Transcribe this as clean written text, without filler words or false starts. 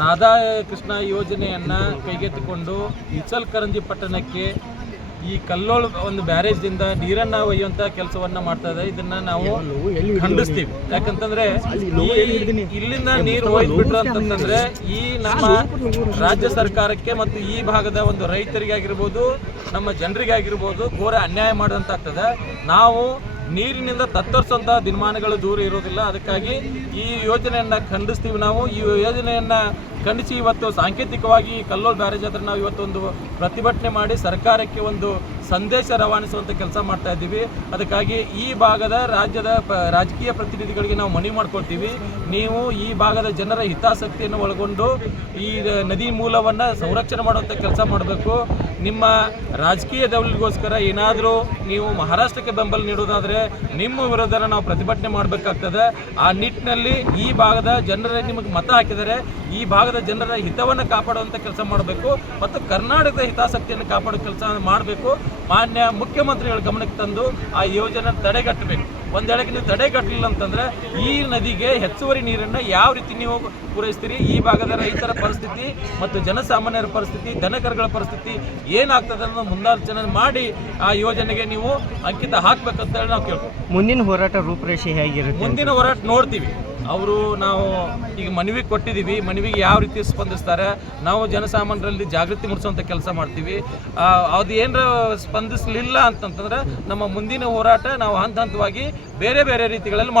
ರಾಧಾ ಕೃಷ್ಣ ಯೋಜನೆಯನ್ನು ಕೈಗೆತ್ತಿಕೊಂಡು ಇಚಲಕರಂಜಿ ಪಟ್ಟಣಕ್ಕೆ ಈ ಕಲ್ಲೋಳು ಒಂದು ಬ್ಯಾರೇಜ್ದಿಂದ ನೀರನ್ನು ಒಯ್ಯುವಂಥ ಕೆಲಸವನ್ನು ಮಾಡ್ತಾ ಇದೆ. ಇದನ್ನು ನಾವು ಖಂಡಿಸ್ತೀವಿ. ಯಾಕಂತಂದರೆ ಇಲ್ಲಿಂದ ನೀರು ಒಯ್ದುಬಿಟ್ರು ಅಂತಂತಂದರೆ ಈ ನಮ್ಮ ರಾಜ್ಯ ಸರ್ಕಾರಕ್ಕೆ ಮತ್ತು ಈ ಭಾಗದ ಒಂದು ರೈತರಿಗಾಗಿರ್ಬೋದು, ನಮ್ಮ ಜನರಿಗಾಗಿರ್ಬೋದು ಘೋರ ಅನ್ಯಾಯ ಮಾಡಿದಂತಾಗ್ತದೆ. ನಾವು ನೀರಿನಿಂದ ತತ್ತರಿಸುವಂಥ ದಿನಮಾನಗಳು ದೂರ ಇರೋದಿಲ್ಲ. ಅದಕ್ಕಾಗಿ ಈ ಯೋಜನೆಯನ್ನು ಖಂಡಿಸ್ತೀವಿ. ನಾವು ಈ ಯೋಜನೆಯನ್ನು ಖಂಡಿಸಿ ಇವತ್ತು ಸಾಂಕೇತಿಕವಾಗಿ ಕಲ್ಲೋಳು ಬ್ಯಾರೇಜ್ ಹತ್ರ ನಾವು ಇವತ್ತೊಂದು ಪ್ರತಿಭಟನೆ ಮಾಡಿ ಸರ್ಕಾರಕ್ಕೆ ಒಂದು ಸಂದೇಶ ರವಾನಿಸುವಂಥ ಕೆಲಸ ಮಾಡ್ತಾ ಇದ್ದೀವಿ. ಅದಕ್ಕಾಗಿ ಈ ಭಾಗದ ರಾಜ್ಯದ ರಾಜಕೀಯ ಪ್ರತಿನಿಧಿಗಳಿಗೆ ನಾವು ಮನವಿ ಮಾಡ್ಕೊಳ್ತೀವಿ, ನೀವು ಈ ಭಾಗದ ಜನರ ಹಿತಾಸಕ್ತಿಯನ್ನು ಒಳಗೊಂಡು ಈ ನದಿ ಮೂಲವನ್ನು ಸಂರಕ್ಷಣೆ ಮಾಡುವಂಥ ಕೆಲಸ ಮಾಡಬೇಕು. ನಿಮ್ಮ ರಾಜಕೀಯ ದೌಲಿಗೋಸ್ಕರ ಏನಾದರೂ ನೀವು ಮಹಾರಾಷ್ಟ್ರಕ್ಕೆ ಬೆಂಬಲ ನೀಡೋದಾದರೆ ನಿಮ್ಮ ವಿರೋಧನ ನಾವು ಪ್ರತಿಭಟನೆ ಮಾಡಬೇಕಾಗ್ತದೆ. ಆ ನಿಟ್ಟಿನಲ್ಲಿ ಈ ಭಾಗದ ಜನರೇ ನಿಮಗೆ ಮತ ಹಾಕಿದರೆ ಈ ಭಾಗದ ಜನರ ಹಿತವನ್ನು ಕಾಪಾಡುವಂಥ ಕೆಲಸ ಮಾಡಬೇಕು ಮತ್ತು ಕರ್ನಾಟಕದ ಹಿತಾಸಕ್ತಿಯನ್ನು ಕಾಪಾಡೋ ಕೆಲಸ ಮಾಡಬೇಕು. ಮಾನ್ಯ ಮುಖ್ಯಮಂತ್ರಿಗಳ ಗಮನಕ್ಕೆ ತಂದು ಆ ಯೋಜನೆ ತಡೆಗಟ್ಟಬೇಕು. ಒಂದು ವೇಳೆಗೆ ನೀವು ತಡೆಗಟ್ಟಲಿಲ್ಲ ಅಂತಂದರೆ ಈ ನದಿಗೆ ಹೆಚ್ಚುವರಿ ನೀರನ್ನು ಯಾವ ರೀತಿ ನೀವು ಪೂರೈಸ್ತೀರಿ, ಈ ಭಾಗದ ರೈತರ ಪರಿಸ್ಥಿತಿ ಮತ್ತು ಜನಸಾಮಾನ್ಯರ ಪರಿಸ್ಥಿತಿ, ದನಕರುಗಳ ಪರಿಸ್ಥಿತಿ ಏನಾಗ್ತದೆ ಅನ್ನೋದು ಮುಂದಾಲೋಚನೆ ಮಾಡಿ ಆ ಯೋಜನೆಗೆ ನೀವು ಅಂಕಿತ ಹಾಕಬೇಕಂತ ಹೇಳಿ ನಾವು ಕೇಳ್ತೀವಿ. ಮುಂದಿನ ಹೋರಾಟ ರೂಪರೇಷೆ ಹೇಗಿರುತ್ತೆ? ಮುಂದಿನ ಹೋರಾಟ ನೋಡ್ತೀವಿ. ನಾವು ಈಗ ಮನವಿ ಕೊಟ್ಟಿದ್ದೀವಿ, ಮನವಿಗೆ ಯಾವ ರೀತಿ ಸ್ಪಂದಿಸ್ತಾರೆ, ನಾವು ಜನಸಾಮಾನ್ಯರಲ್ಲಿ ಜಾಗೃತಿ ಮೂಡಿಸುವಂಥ ಕೆಲಸ ಮಾಡ್ತೀವಿ. ಅದು ಏನರ ಸ್ಪಂದಿಸಲಿಲ್ಲ ಅಂತಂತಂದ್ರೆ ನಮ್ಮ ಮುಂದಿನ ಹೋರಾಟ ನಾವು ಹಂತ ಹಂತವಾಗಿ ಬೇರೆ ಬೇರೆ ರೀತಿಗಳಲ್ಲಿ